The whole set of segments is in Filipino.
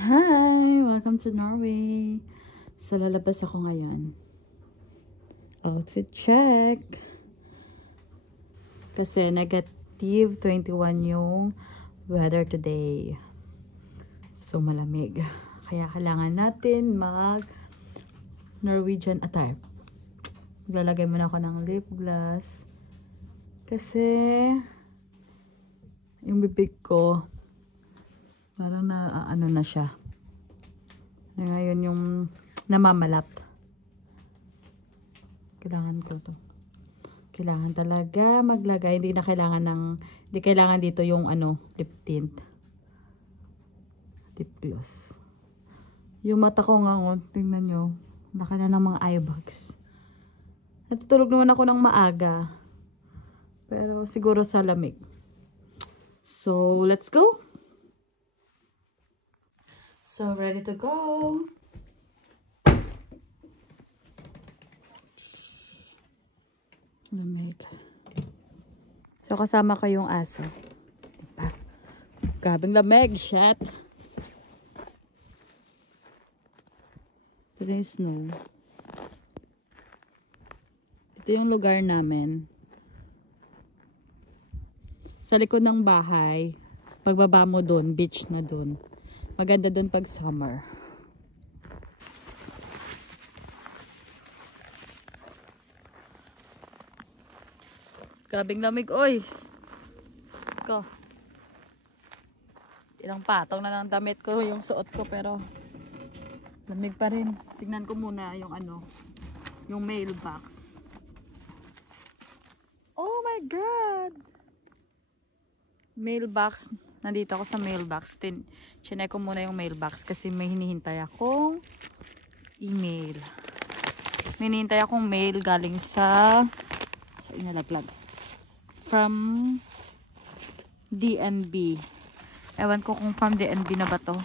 Hi! Welcome to Norway. So, lalabas ako ngayon. Outfit check. Kasi negative 21 yung weather today. So, malamig. Kaya kailangan natin mag Norwegian attire. Lalagay muna ako ng lip gloss. Kasi yung bibig ko parang na ano na siya. Ngayon yung namamalat. Kailangan ko to. Kailangan talaga maglagay. Hindi kailangan dito yung lip tint. Lip gloss. Yung mata ko nga, tingnan nyo. Laki na ng mga eye bags. Natutulog naman ako ng maaga. Pero siguro sa lamig. So, let's go! So, ready to go! Lamig. So, kasama ko yung aso. Diba? Grabing lamig, shit! Ito yung snow. Ito yung lugar namin. Sa likod ng bahay, pagbaba mo dun, beach na dun. Maganda dun pag summer. Grabing lamig, oy! Sko. Ilang patong na ng damit ko, yung suot ko, pero lamig pa rin. Tignan ko muna yung yung mailbox. Oh my God! Mailbox. Nandito ako sa mailbox. Chinay ko muna yung mailbox kasi may hinihintay akong email. May hinihintay akong mail galing sa inalaglag. From DNB. Ewan ko kung from DNB na ba to.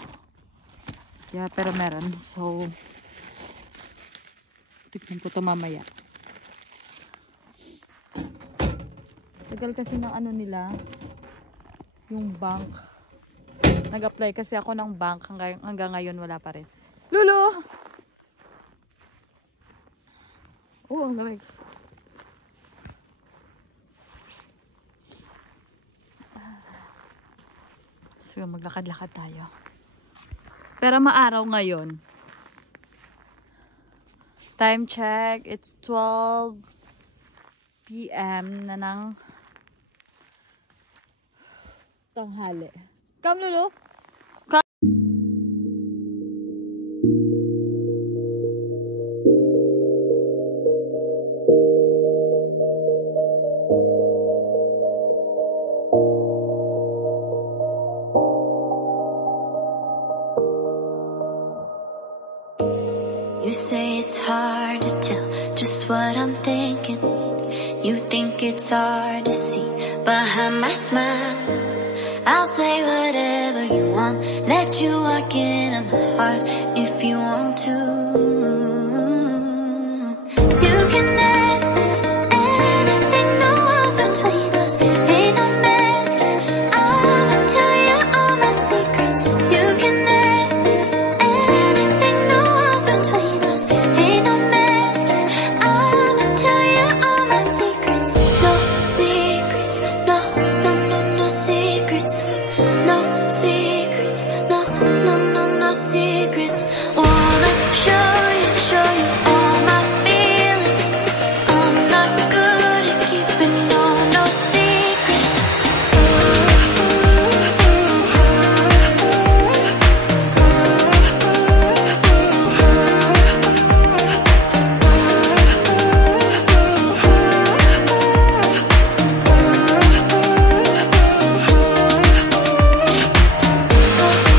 Yeah, pero meron. So, tignan ko to mamaya. Tagal kasi ng nila. Yung bank. Nag-apply kasi ako ng bank hanggang ngayon wala pa rin. Lolo! Oh, ang lamig. So, maglakad-lakad tayo. Pero maaraw ngayon. Time check. It's 12 PM na ng tanghali. Come, Lulu. Come. You say it's hard to tell just what I'm thinking. You think it's hard to see behind my smile. I'll say whatever you want, let you walk into my heart if you want to. You can ask me anything, no walls between us, ain't no mess. I'ma tell you all my secrets. You can ask me anything, no walls between us, ain't no mess. I'ma tell you all my secrets. No secrets, no, no, no, no secrets. No secrets, no, no, no, no secrets. Wanna show you all my feelings. I'm not good at keeping no secrets.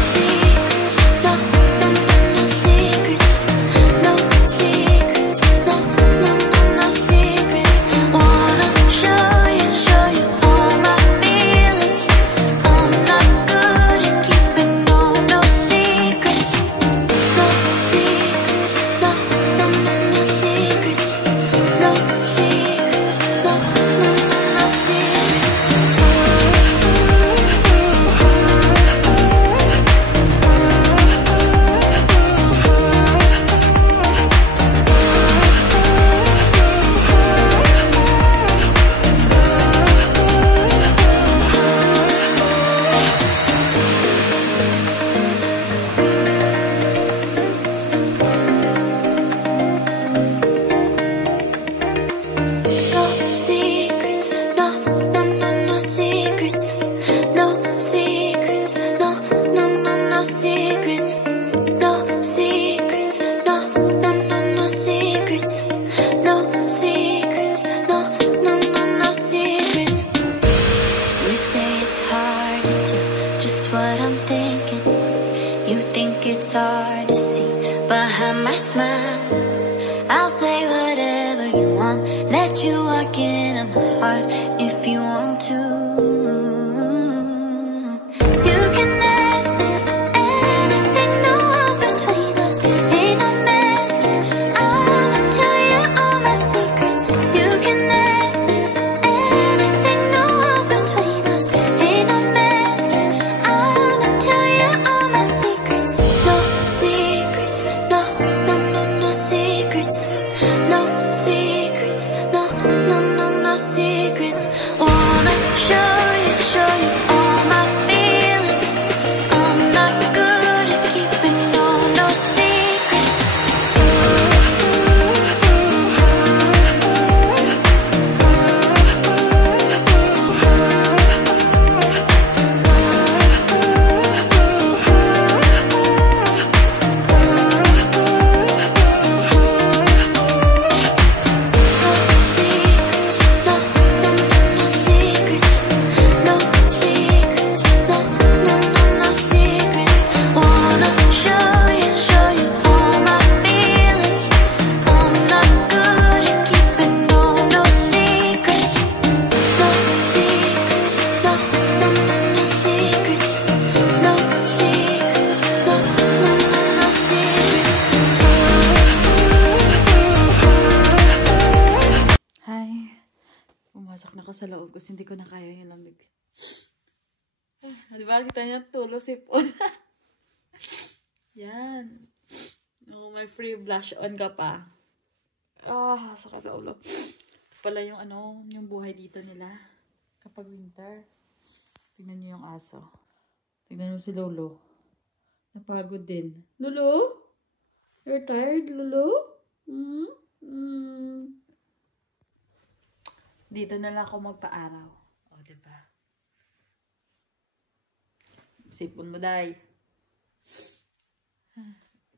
Secrets, no, no, no, no no secrets. No secrets. No, no, no, no secrets. No secrets. No, no, no, no secrets. We say it's hard to tell just what I'm thinking. You think it's hard to see behind my smile. I'll say whatever you want, let you walk into my heart if you want to. You can ask me anything, no walls between us, ain't no mask. I'ma tell you all my secrets. You can ask me anything, no walls between us, ain't no mask. I'ma tell you all my secrets. No secrets, no, no, no, no secrets. No secrets, no, no, no, no secrets. Wanna show you all my feelings. I'm not good at keeping no secrets. Secrets, no, no, no, no secrets. No secrets, no, no, no, no secrets. Wanna show you all my feelings. I'm not good at keeping no secrets. No secrets, no, no, no, no secrets. No secrets, no, no, no, no secrets. Hi. Pumasok na ako sa loob kasi hindi ko na kaya yung lamig. Di ba? Kita niyo tulo sipon. Yan. Oh, may free blush on ka pa. Sakit sa ulo. Ito pala yung yung buhay dito nila. Kapag winter. Tingnan niyo yung aso. Tingnan mo si Lolo. Napagod din. Lolo? You're tired, Lolo? Dito na lang ako magpa-araw. O, diba? Sipon mo, day.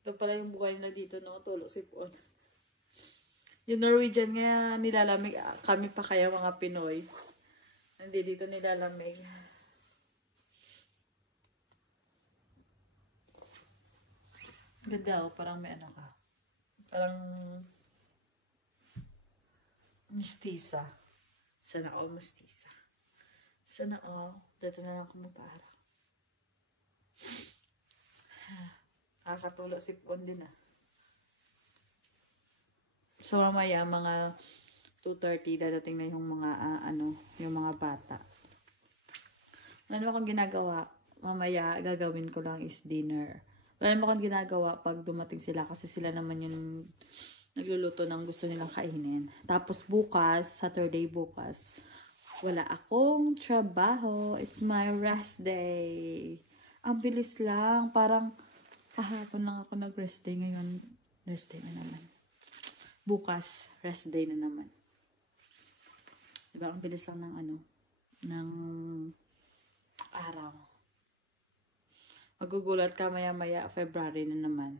Ito pala yung buhay nila dito, no? Tulo sipon. Yung Norwegian nga nilalamig. Kami pa kaya mga Pinoy. Hindi dito nilalamig. Ganda ako. Parang may ka. Parang mistisa. Sana all mustisa. Sana all. Dito na lang ako magpa-araw. Nakakatulo sipon din So mamaya mga 2:30 dadating na yung mga yung mga bata. Ano akong ginagawa? Mamaya gagawin ko lang is dinner. Wala naman akong ginagawa pag dumating sila kasi sila naman yung nagluluto ng gusto nilang kainin. Tapos bukas, Saturday bukas, wala akong trabaho. It's my rest day. Ang bilis lang. Parang kahapon lang ako nag-rest day. Ngayon, rest day na naman. Bukas, rest day na naman. Diba? Ang bilis lang ng ng araw. Magugulat ka maya-maya, February na naman.